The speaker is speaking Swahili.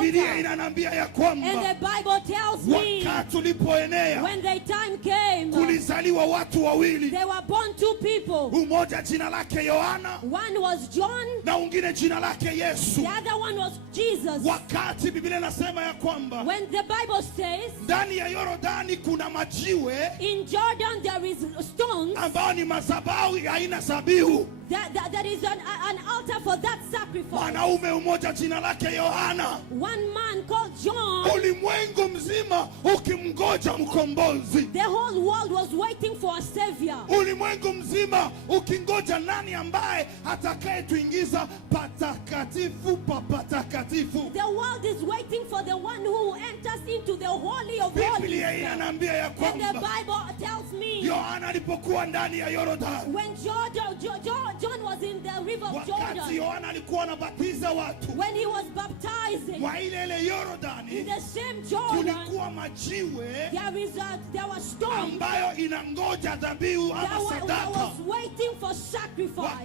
Biblia inanambia ya kwamba And the Bible tells me wakati ulipoenea when the time came, kulizaliwa watu wawili. there were born two people. Umoja jina lake Yohana One was John, na mwingine jina lake Yesu. the other one was Jesus. Wakati Biblia inasema ya kwamba When the Bible says ndani ya Yordani kuna majiwe in Jordan there is stones, ambao ni madhabahu ya aina zabihu. that is an altar for that sacrifice. Mwanaume umoja jina lake Yohana. One man called John. Ulimwengu mzima ukimgoja mkombozi. The whole world was waiting for a savior. Ulimwengu mzima ukingoja nani ambaye atakayetuingiza patakatifu pa patakatifu. The world is waiting for the one who enters into the holy of holies. Biblia inaniambia ya And the kwamba Bible tells me Yohana alipokuwa ndani ya Yordani, when John was in the river of wakati Jordan, Yohana alikuwa anabatiza watu when he was baptizing wa ile in Yordani, the same Jordan, kulikuwa majiwe there were stones ambayo inangoja dhabihu ama that sadaka. was waiting for sacrifice.